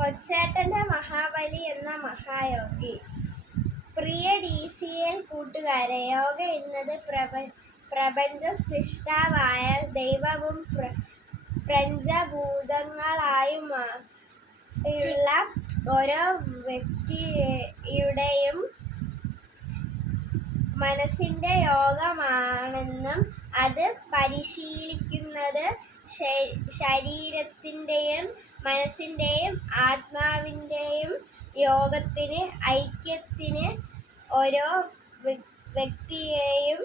കൊച്ചേട്ടന്റെ മഹാബലി എന്ന മഹായോഗി. പ്രിയ DCL കൂട്ടുകാരെ, യോഗ എന്നത് പ്രപഞ്ച സൃഷ്ടാവായ ദൈവവും പഞ്ചഭൂതങ്ങളായുമുള്ള ഓരോ വ്യക്തിയുടെയും മനസ്സിന്റെ യോഗമാണെന്നും അത് പരിശീലിക്കുന്നത് ശരീരത്തിന്റെയും മനസ്സിന്റെയും ആത്മാവിന്റെയും ഐക്യത്തിന് ഓരോ വ്യക്തിയെയും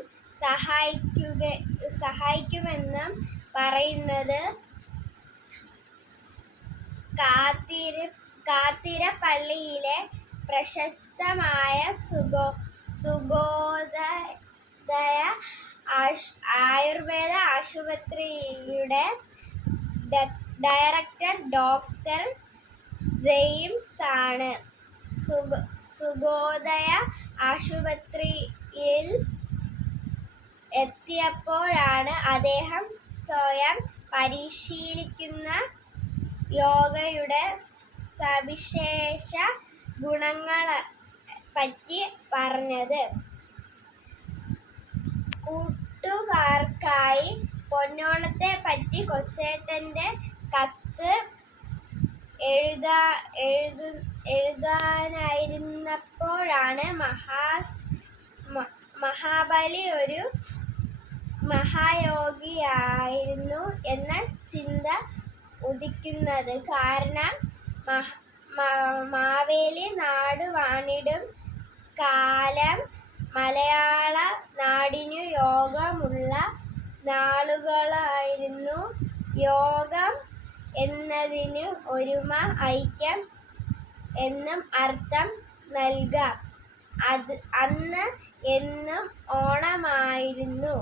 സഹായിക്കുമെന്നും പറയുന്നത് കാത്തിരപ്പള്ളിയിലെ പ്രശസ്തമായ സുഗോദയ ആയുർവേദ ആശുപത്രിയുടെ ഡയറക്ടർ ഡോക്ടർ ജെയിംസ് ആണ്. സുഗോദയ ആശുപത്രിയിൽ എത്തിയപ്പോഴാണ് അദ്ദേഹം സ്വയം പരിശീലിക്കുന്ന യോഗയുടെ സവിശേഷ ഗുണങ്ങളെ പറ്റി പറഞ്ഞത്. കൂട്ടുകാർക്കായി പൊന്നോണത്തെ പറ്റി കൊച്ചേട്ടന്റെ കത്ത് എഴുതാനായിരുന്നപ്പോഴാണ് മഹാബലി ഒരു മഹായോഗിയായിരുന്നു എന്ന ചിന്ത ഉദിക്കുന്നത്. കാരണം മാവേലി നാടു വാണിടും കാലം മലയാള നാടിനു യോഗമുള്ള നാളുകളായിരുന്നു. യോഗം എന്നതിന് ഒരുമ, ഐക്യം എന്നും അർത്ഥം നൽകാം. അന്ന് എന്നും ഓണമായിരുന്നു.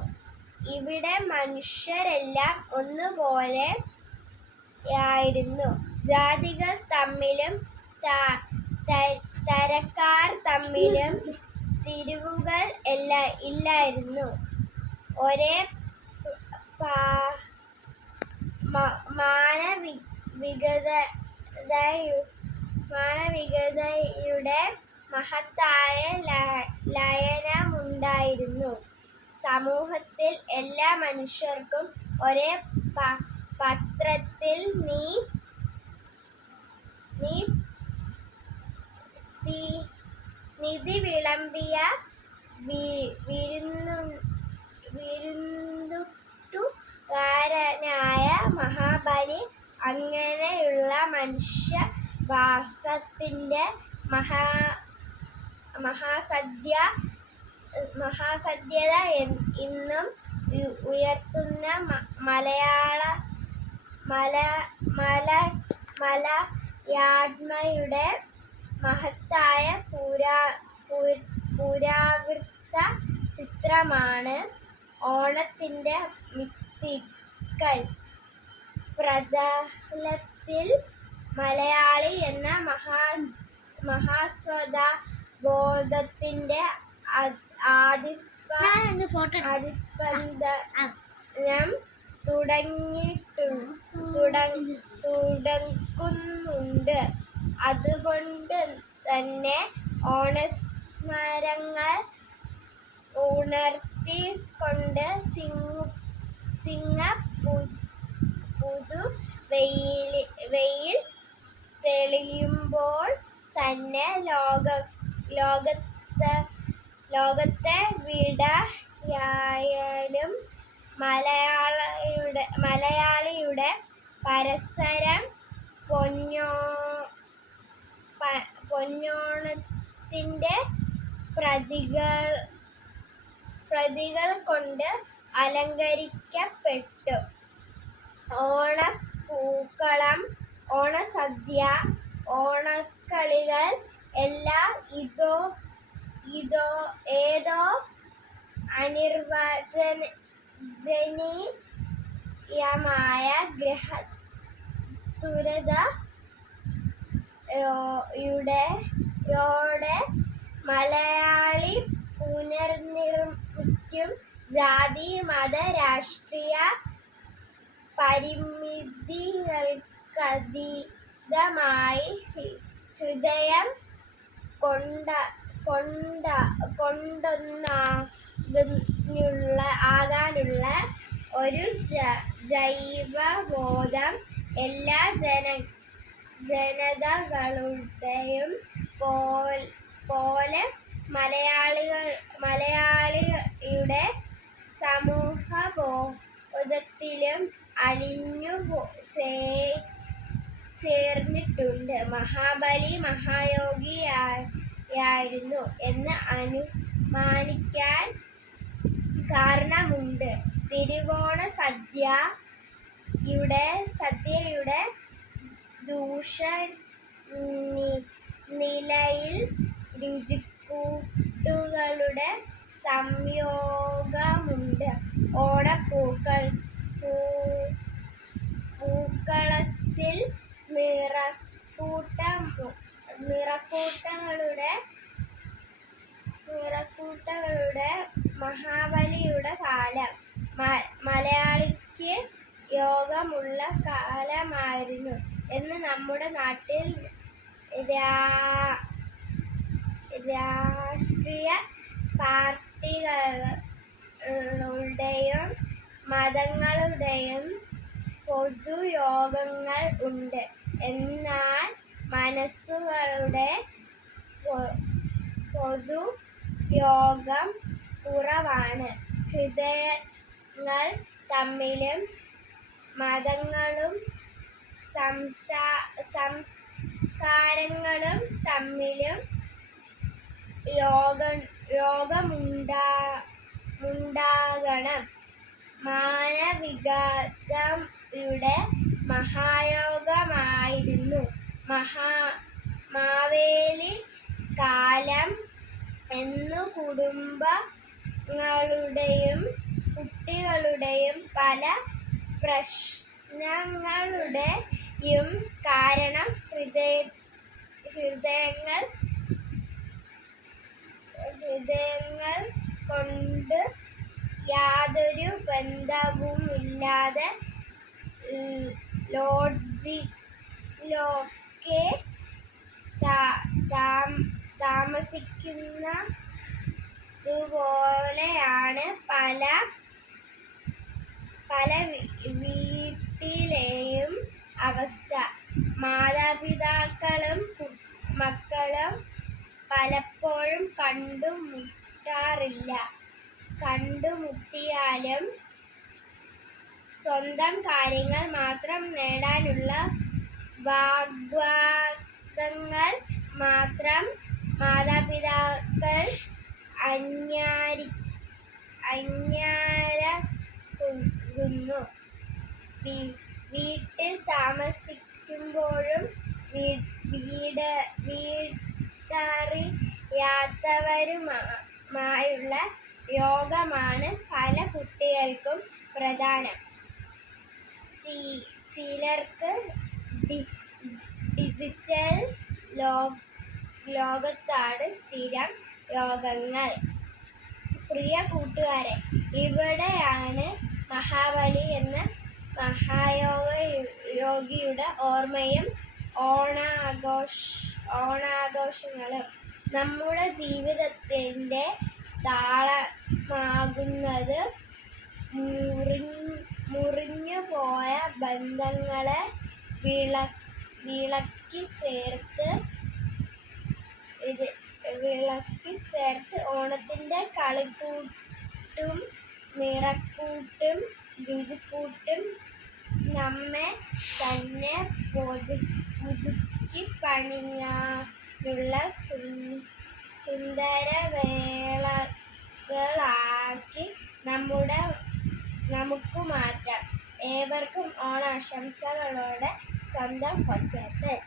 ഇവിടെ മനുഷ്യരെല്ലാം ഒന്നുപോലെയായിരുന്നു. ജാതികൾ തമ്മിലും തരക്കാർ തമ്മിലും തിരിവുകൾ ഇല്ലായിരുന്നു. ഒരേ മാനവികതയുടെ മഹത്തായ ലയനമുണ്ടായിരുന്നു. സമൂഹത്തിൽ എല്ലാ മനുഷ്യർക്കും ഒരേ പാത്രത്തിൽ നിധി വിളമ്പിയ വിരുന്നുകാരനായ മഹാബലി അങ്ങനെയുള്ള മനുഷ്യവാസത്തിന്റെ മഹാസദ്യത ഇന്നും ഉയർത്തുന്ന മലയാണ്മയുടെ മഹത്തായ പുരാവൃത്ത ചിത്രമാണ് ഓണത്തിന്റെ മിത്തുകൾ. പ്രതലത്തിൽ മലയാളി എന്ന മഹാസ്വബോധത്തിന്റെ ആദിസ്പന്ദനം തുടങ്ങുന്നുണ്ട്. അതുകൊണ്ട് തന്നെ ഓണസ്മരണകൾ ഉണർത്തിക്കൊണ്ട് പുതുവെയിൽ തെളിയുമ്പോൾ തന്നെ ലോകത്തെ വിടയായാലും മലയാളിയുടെ പരസ്പരം പൊന്നോണത്തിന്റെ പ്രതികൾ കൊണ്ട് അലങ്കരിക്കപ്പെട്ടു. ഓണപ്പൂക്കളം, ഓണസദ്യ, ഓണക്കളികൾ എല്ലാം ഏതോ അനിർവചനീയമായ യോടെ മലയാളി പുനർനിർമ്മിക്കും. ജാതി, മത, രാഷ്ട്രീയ പരിമിതികൾക്കതീതമായി ഹൃദയം കൊണ്ടൊന്നാകാനുള്ള ഒരു ജൈവബോധം എല്ലാ ജനതകളുടെയും പോലെ മലയാളിയുടെ സമൂഹബോധത്തിലും അലിഞ്ഞു ചേർന്നിട്ടുണ്ട്. മഹാബലി മഹായോഗിയായിരുന്നു എന്ന് അനുമാനിക്കാൻ കാരണമുണ്ട്. തിരുവോണ സദ്യയുടെ നിലയിൽ രുചിക്കൂട്ടുകളുടെ സംയോഗമുണ്ട്. പൂക്കളത്തിൽ നിറക്കൂട്ടുകളുടെ മഹാബലിയുടെ കാലം മലയാളിക്ക് യോഗമുള്ള കാലമായിരുന്നു എന്ന് നമ്മുടെ നാട്ടിൽ രാഷ്ട്രീയ പാർട്ടികളുടെയും മതങ്ങളുടെയും പൊതുയോഗങ്ങൾ ഉണ്ട്. എന്നാൽ മനസ്സുകളുടെ പൊതുയോഗം കുറവാണ്. ഹൃദയങ്ങൾ തമ്മിലും മതങ്ങളും സംസ്കാരങ്ങളും തമ്മിലും യോഗമുണ്ടാകണം. മാനവികതയുടെ മഹായോഗമായിരുന്നു മാവേലി കാലം എന്നു കുടുംബങ്ങളുടെയും കുട്ടികളുടെയും പല പ്രശ്നങ്ങളുടെയും കാരണം ഹൃദയങ്ങൾ കൊണ്ട് യാതൊരു ബന്ധവുമില്ലാതെ ലോഡ്ജിലൊക്കെ താമസിക്കുന്നതുപോലെയാണ് പല വീട്ടിലെയും അവസ്ഥ. മാതാപിതാക്കളും മക്കളും പലപ്പോഴും കണ്ടുമുട്ടാറില്ല. കണ്ടുമുട്ടിയാലും സ്വന്തം കാര്യങ്ങൾ മാത്രം നേടാനുള്ള വാഗ്വാദങ്ങൾ മാത്രം മാതാപിതാക്കൾ അന്യാരകുന്നു. വീട്ടിൽ താമസിക്കുമ്പോഴും വീടറിയാത്തവരുമായുള്ള യോഗമാണ് പല കുട്ടികൾക്കും പ്രധാനം. ചിലർക്ക് ഡിജിറ്റൽ ലോകത്താണ് സ്ഥിരം യോഗങ്ങൾ. പ്രിയ കൂട്ടുകാരെ, ഇവിടെയാണ് മഹാബലി എന്ന മഹായോഗിയുടെ ഓർമ്മയും ഓണാഘോഷങ്ങളും നമ്മുടെ ജീവിതത്തിൻ്റെ താളമാകുന്നത്. മുറിഞ്ഞുപോയ ബന്ധങ്ങളെ വിളക്കി ചേർത്ത് ഓണത്തിൻ്റെ കളിക്കൂട്ടും നിറക്കൂട്ടും രുചിക്കൂട്ടും നമ്മെ തന്നെ പുതുക്കി പണിയാനുള്ള സുന്ദരവേളകളാക്കി നമുക്ക് മാറ്റാം. ഏവർക്കും ഓണാശംസകളോടെ സ്വന്തം കൊച്ചേട്ടൻ.